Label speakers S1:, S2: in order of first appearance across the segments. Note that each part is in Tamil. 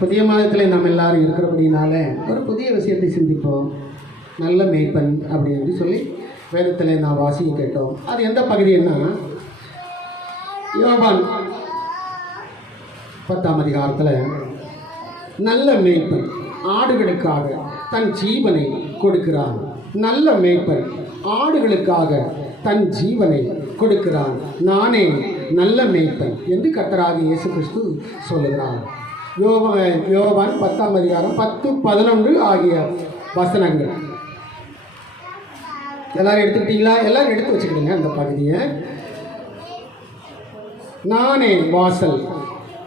S1: புதிய மாதத்தில் நாம் எல்லாரும் இருக்கிறபடினால ஒரு புதிய விஷயத்தை சிந்திப்போம். நல்ல மெய்ப்பன் அப்படின்னு சொல்லி வேதத்தில் நான் வாசிக்க கேட்டோம். அது எந்த பகுதின்னா? யோபான் பத்தாம் அதிகாரத்தில் நல்ல மேய்ப்பன் ஆடுகளுக்காக தன் ஜீவனை கொடுக்கிறான். நல்ல மேய்ப்பன் ஆடுகளுக்காக தன் ஜீவனை கொடுக்கிறான். நானே நல்ல மேய்ப்பன் என்று கத்தராக இயேசு கிறிஸ்து சொல்லுகிறான் யோவான் யோவான் பத்தாம் அதிகாரம் பத்து பதினொன்று ஆகிய வசனங்கள். எல்லாரும் எடுத்துக்கிட்டீங்களா? எல்லாரும் எடுத்து வச்சுக்கிடுங்க அந்த பகுதியை. நானே வாசல்.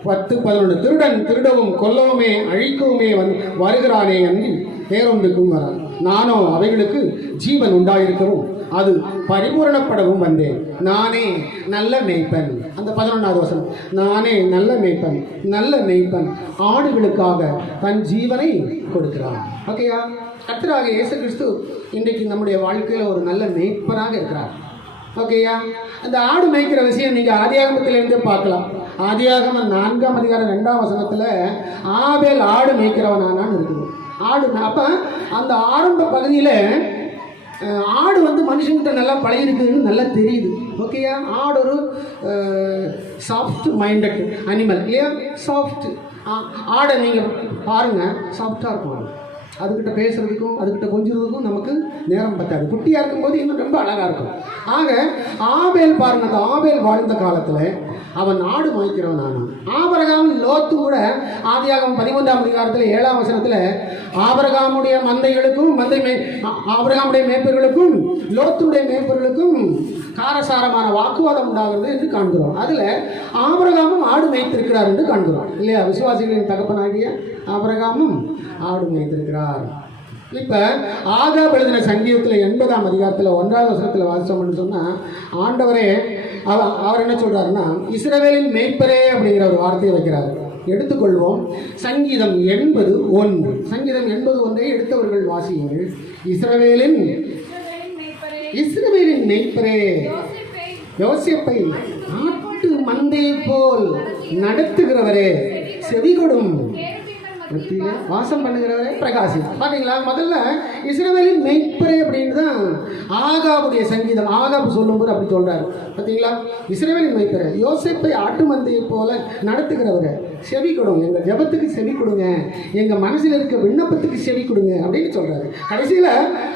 S1: பத்து பதினொன்று. திருடன் திருடவும் கொல்லவுமே அழிக்கவுமே வந் வருகிறானே அன்றி பேரொன்றுக்கும் வரான் நானோ அவைகளுக்கு ஜீவன் உண்டாயிருக்கவும் அது பரிபூரணப்படவும் வந்தேன். நானே நல்ல மேய்ப்பன். அந்த பதினொன்றாவது வசனம். நானே நல்ல மேய்ப்பன் நல்ல மேய்ப்பன். ஆடுகளுக்காக தன் ஜீவனை கொடுக்கிறான். ஓகேயா கர்த்தராக இயேசு கிறிஸ்து இன்றைக்கு நம்முடைய வாழ்க்கையில் ஒரு நல்ல மேய்ப்பனாக இருக்கிறார். ஓகேயா அந்த ஆடு மேய்க்கிற விஷயம் நீங்கள் ஆதியாகமத்திலிருந்தே பார்க்கலாம். ஆதியாகம நான்காம் அதிகாரம் ரெண்டாம் வசனத்தில் ஆபேல் ஆடு மேய்க்கிறவனானான்னு இருக்குது. ஆடு அப்போ அந்த ஆரம்ப பகுதியில் ஆடு வந்து மனுஷங்கிட்ட நல்லா பழகிருக்குன்னு நல்லா தெரியுது. ஓகேயா ஆடு ஒரு சாஃப்ட் மைண்டட் அனிமல் இல்லையா? சாஃப்ட் ஆடை நீங்கள் பாருங்கள் சாஃப்டாக இருக்கும் அதுக்கிட்ட பேசுறதுக்கும் அதுக்கிட்ட கொஞ்சிறதுக்கும் நமக்கு நேரம் பத்தாது. குட்டியாக இருக்கும்போது இன்னும் ரொம்ப அழகாக இருக்கும். ஆக ஆபேல் பாருங்க அந்த ஆபேல் வாழ்ந்த காலத்தில் அவன் நாடு மாய்க்கிறவன் ஆனான் ஆபரகாம் லோத்து கூட ஆதியாகம் பதிமூன்றாம் அதிகாரத்தில் ஏழாம் வசனத்தில் ஆபரகாமுடைய மந்தைகளுக்கும் மந்தை மே ஆபரகாமுடைய மேய்ப்பர்களுக்கும் லோத்துடைய மேய்ப்பர்களுக்கும் காரசாரமான வாக்குவாதம் உண்டாகிறது என்று காண்கிறோம். அதில் ஆபரகாமும் ஆடு மேய்த்திருக்கிறார் என்று காண்கிறோம். இல்லையா? விசுவாசிகளின் தகப்பனாகிய ஆபரகாமும் ஆடு மேய்த்திருக்கிறார். இப்போ ஆகாப் எழுதின சங்கீதத்தில் எண்பதாம் அதிகாரத்தில் ஒன்றாவது வசனத்தில் வாசித்தோம்னு சொன்னால் ஆண்டவரே அவர் அவர் என்ன சொல்றாருன்னா இஸ்ரவேலின் மேய்ப்பரே அப்படிங்கிற ஒரு வார்த்தையை வைக்கிறார். எடுத்துக்கொள்வோம். சங்கீதம் எண்பது ஒன்று. சங்கீதம் எண்பது ஒன்றை எடுத்தவர்கள் வாசியுங்கள். இஸ்ரவேலின்
S2: இஸ்ரவேலின் மெய்ப்பரே. யோசிப்பை
S1: ஆட்டு மந்தை போல் நடத்துகிறவரே. செவிகொடும்
S2: மத்தியில்
S1: வாசம் பண்ணுகிறவரே பிரகாசி பாத்தீங்களா? முதல்ல இஸ்ரவேலின் மெய்ப்பறை அப்படின்னு தான் ஆகாவுடைய சங்கீதம். ஆகாபு சொல்லும்போது அப்படி சொல்றாரு. பாத்தீங்களா? இஸ்ரேவேலின் மெய்ப்பரை யோசிப்பை ஆட்டு மந்தையை போல நடத்துகிறவரை. செவி கொடுங்க. எங்க ஜெபத்துக்கு செவி கொடுங்க. எங்க மனசில் இருக்க விண்ணப்பத்துக்கு செவி கொடுங்க அப்படின்னு சொல்றாரு. கடைசியில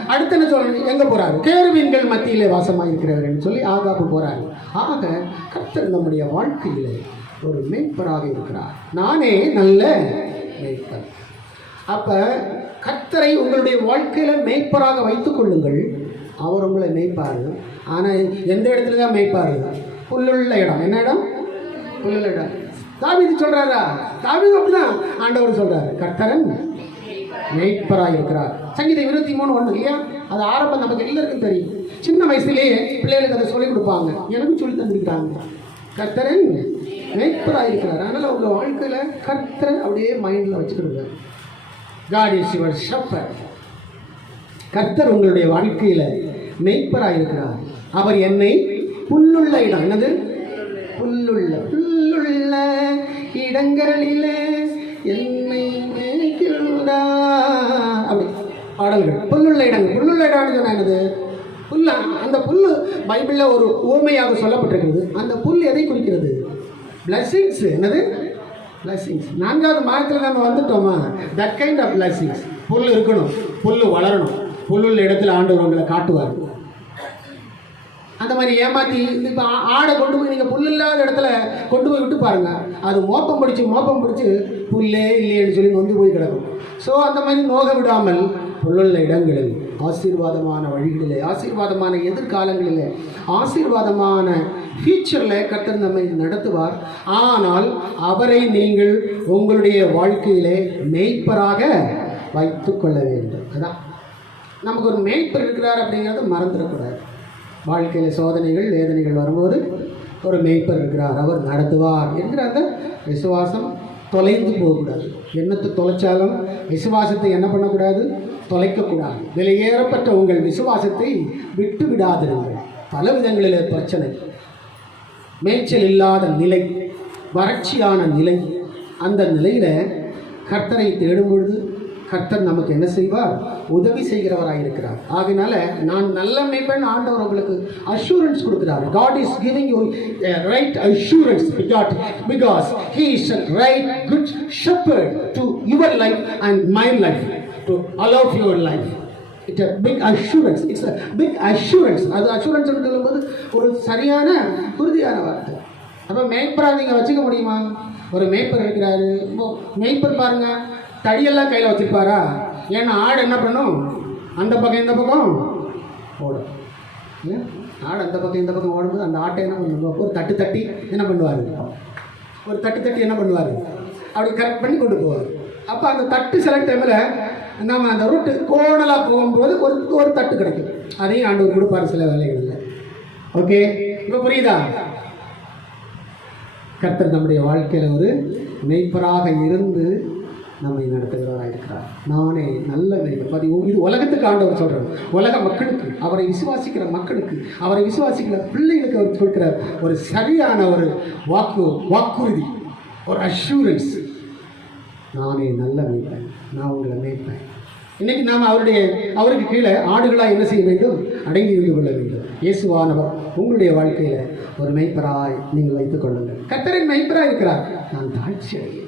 S1: அடுத்து என்ன சொல்ல எங்க போறாரு? கேருவீன்கள் மத்தியிலே வாசமாக இருக்கிறவர்னு சொல்லி ஆகாபு போறாரு. ஆக கர்த்தர் நம்முடைய வாழ்க்கையில் ஒரு மெய்ப்பராக இருக்கிறார். நானே நல்ல மேய்ப்பர் அப்போ கர்த்தரை உங்களுடைய வாழ்க்கையில் மேய்ப்பராக வைத்துக் கொள்ளுங்கள். அவர் உங்களை மேய்ப்பார். ஆனால் எந்த இடத்துல தான் மேய்ப்பார்? புல்லுள்ள இடம். என்ன இடம்? புல்லுள்ள இடம். தாவிது சொல்றாரா? தாவிது அப்படிதான் ஆண்டவர் சொல்றாரு. கர்த்தரன் மேய்ப்பராக இருக்கிறார். சங்கீதம் இருபத்தி மூணு ஒன்று இல்லையா? அது ஆரம்பம் நமக்கு எல்லாருக்கும் தெரியும். சின்ன வயசுலேயே பிள்ளைகளுக்கு அதை சொல்லிக் கொடுப்பாங்க. எனக்கும் சொல்லி தந்துருக்காங்க கர்த்தரன் மேய்ப்பராக இருக்கிறார் அதனால் உங்கள் வாழ்க்கையில் கர்த்தரை அப்படியே மைண்டில் வச்சுக்கிடுங்க. காட் இஸ் யுவர் ஷப்பர் கர்த்தர் உங்களுடைய வாழ்க்கையில் மெய்ப்பராக இருக்கிறார் அவர் என்னை புல்லுள்ள இடம். என்னது? புல்லுள்ள. புல்லுள்ள இடங்களிலே என்னை மேய்க்கின்றார் அப்படி. பாடல்கள். புல்லுள்ள இடங்கள். புல்லுள்ள இடம்னு சொன்னா என்னது? புல்ல? அந்த புல் பைபிளில் ஒரு ஊமையாக சொல்லப்பட்டிருக்கிறது. அந்த புல் எதை குறிக்கிறது? பிளஸ்ஸிங்ஸ் என்னது? பிளஸ்ஸிங்ஸ் நான்காவது மாதத்தில் நம்ம வந்துட்டோமா? தட் கைண்ட் ஆஃப் பிளஸ்ஸிங்ஸ் புல் இருக்கணும். புல் வளரணும். புல்லுள்ள இடத்துல ஆண்டவர் உங்களை காட்டுவார். அந்த மாதிரி ஏமாத்தி இப்போ ஆடை கொண்டு போய் நீங்கள் புல் இல்லாத இடத்துல கொண்டு போய் விட்டு பாருங்க. அது மோப்பம் பிடிச்சி மோப்பம் பிடிச்சி புல்லே இல்லையேன்னு சொல்லி வந்து போய் கிடக்கும். ஸோ அந்த மாதிரி நோக விடாமல் புல்லுள்ள இடங்களில் ஆசீர்வாதமான வழிகளிலே ஆசீர்வாதமான எதிர்காலங்களிலே ஆசீர்வாதமான ஃபியூச்சரில் கர்த்தர் நம்மை நடத்துவார். ஆனால் அவரை நீங்கள் உங்களுடைய வாழ்க்கையிலே மேய்ப்பராக வைத்து கொள்ள வேண்டும். அதான். நமக்கு ஒரு மேய்ப்பர் இருக்கிறார் அப்படிங்கிறத மறந்துடக்கூடாது. வாழ்க்கையில் சோதனைகள் வேதனைகள் வரும்போது ஒரு மேய்ப்பர் இருக்கிறார். அவர் நடத்துவார் என்கிற அந்த விசுவாசம் தொலைந்து போகக்கூடாது. எண்ணத்தை தொலைச்சாலும் விசுவாசத்தை என்ன பண்ணக்கூடாது? தொலைக்கக்கூடாது. விலையேறப்பட்ட உங்கள் விசுவாசத்தை விட்டு விடாதிருங்கள். பல விதங்களிலே பிரச்சனை. மேய்ச்சல் இல்லாத நிலை வறட்சியான நிலை. அந்த நிலையில் கர்த்தரை தேடும் பொழுது கர்த்தர் நமக்கு என்ன செய்வார்? உதவி செய்கிறவராக இருக்கிறார். ஆகினால நான் நல்ல மேய்ப்பன் ஆண்டவர் உங்களுக்கு அஷூரன்ஸ் கொடுக்கிறார். God is giving you right assurance பிகாட் because he is a right good shepherd to your life and my life to allow your life it's a big assurance it's a big assurance அது அஷூரன்ஸ் சொல்லும்போது ஒரு சரியான உறுதியான வார்த்தை. அப்போ மேய்ப்பரா நீங்கள் வச்சுக்க முடியுமா? ஒரு மேய்ப்பர் இருக்கிறாரு. இப்போ மேய்ப்பர் பாருங்க. தடியெல்லாம் கையில் வச்சுருப்பாரா? ஏன்னா ஆடு என்ன பண்ணும்? அந்த பக்கம் இந்த பக்கம் ஓடும். ஆடு அந்த பக்கம் இந்த பக்கம் ஓடும்போது அந்த ஆட்டை என்ன பண்ணுவோம் ஒரு தட்டு தட்டி என்ன பண்ணுவார்? ஒரு தட்டு தட்டி என்ன பண்ணுவார்? அப்படி கரெக்ட் பண்ணி கொண்டு போவார். அப்போ அந்த தட்டு சில டைமில் நம்ம அந்த ரூட்டு கோணலாக போகும்போது ஒரு ஒரு தட்டு கிடைக்கும். அதையும் ஆண்டவர் கொடுப்பார் சில வேலைகளில் ஓகே இப்போ புரியுதா? கர்த்தர் நம்முடைய வாழ்க்கையில் ஒரு மெய்ப்பராக இருந்து நம்மை நடத்துகிறவராக இருக்கிறார். நானே நல்ல மெய்ப்பர் பாதி இது உலகத்துக்கு ஆண்டவர் சொல்கிறார் உலக மக்களுக்கு அவரை விசுவாசிக்கிற மக்களுக்கு அவரை விசுவாசிக்கிற பிள்ளைகளுக்கு அவர் கொடுக்கிற ஒரு சரியான ஒரு வாக்கு வாக்குறுதி ஒரு அஷூரன்ஸ் நானே நல்ல மேய்ப்பேன் நான் உங்களை மேய்ப்பேன். இன்னைக்கு நாம் அவருடைய அவருக்கு கீழே ஆடுகளாக என்ன செய்ய வேண்டும்? அடங்கி இருந்து கொள்ள வேண்டும். இயேசுவானவர் உங்களுடைய வாழ்க்கையில் ஒரு மெய்ப்பராய் நீங்கள் வைத்துக் கொள்ளுங்கள். கத்தரின் மெய்ப்பராக இருக்கிறார். நான் தாழ்ச்சி அடையேன்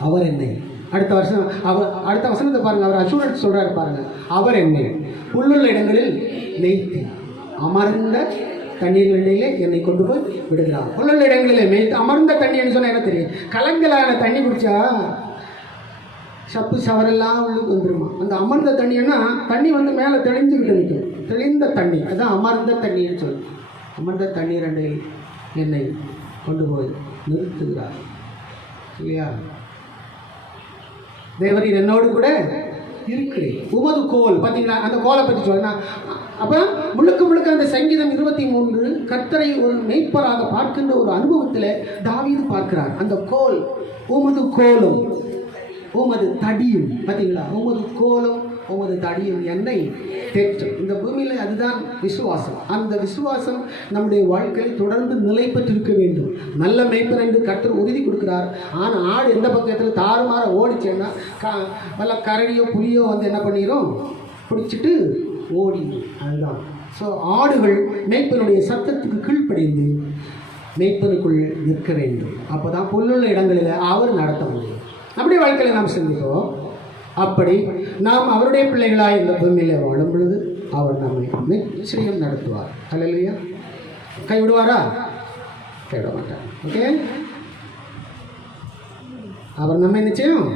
S1: அவர் என்னை. அடுத்த வருஷம் அவர் அடுத்த வசனத்தை பாருங்க அவர் அசூரன்ஸ் சொல்றாரு பாருங்க. அவர் என்னை. உள்ளுள்ள இடங்களில் மெய்த்து அமர்ந்த தண்ணீர்களிலே என்னை கொண்டு போய் விடுகிறார். உள்ளுள்ள இடங்களிலே மெய்த்து அமர்ந்த தண்ணீர்னு சொன்னால் என்ன தெரியும்? கலங்கலான தண்ணி குடிச்சா சப்பு சவரெல்லாம் உள்ளுக்கு வந்துருமா? அந்த அமர்ந்த தண்ணின்னா தண்ணி வந்து மேலே தெளிஞ்சுக்கிட்டு நிற்கும். தெளிந்த தண்ணி. அதுதான் அமர்ந்த தண்ணீர்னு சொல்லு. அமர்ந்த தண்ணீர் அண்டை என்னை கொண்டு போய் நிறுத்துகிறார். இல்லையா? தேவரீர் என்னோடு கூட இருக்கிறேன் உமது கோல் பார்த்தீங்களா? அந்த கோலை பற்றி சொல்லுங்க அப்போ முழுக்க முழுக்க அந்த சங்கீதம் இருபத்தி மூன்று கர்த்தரை ஒரு மெய்ப்பராக பார்க்கின்ற ஒரு அனுபவத்தில் தாவீது பார்க்கிறார். அந்த கோல் உமது கோலும் உமது தடியும் பார்த்தீங்களா? உமது கோலும் உமது தடியும் என்னை தேற்றும் இந்த பூமியில் அதுதான் விசுவாசம். அந்த விசுவாசம் நம்முடைய வாழ்க்கையில் தொடர்ந்து நிலை பெற்றிருக்க வேண்டும். நல்ல மேய்ப்பன் என்று கர்த்தர் உறுதி கொடுக்கிறார். ஆனால் ஆடு எந்த பக்கத்தில் தாறுமாற ஓடிச்சேன்னா கா வல்ல கரடியோ புலியோ வந்து என்ன பண்ணிடும் பிடிச்சிட்டு ஓடி அதுதான். ஸோ ஆடுகள் மேய்ப்பனுடைய சத்தத்துக்கு கீழ்ப்படைந்து மேய்ப்பனுக்குள் நிற்க வேண்டும். அப்போ தான் புல்லுள்ள இடங்களில் அவர் நடத்த முடியும். நம்முடைய வாழ்க்கையில் நாம் சிந்திப்போம். அப்படி நாம் அவருடைய பிள்ளைகளாய் இந்த பூமியில் வாழும் பொழுது அவர் நம்மை நிச்சயம் நடத்துவார். அல்லையா கைவிடுவாரா கைவிட மாட்டார். ஓகே அவர் நம்மை நிச்சயம்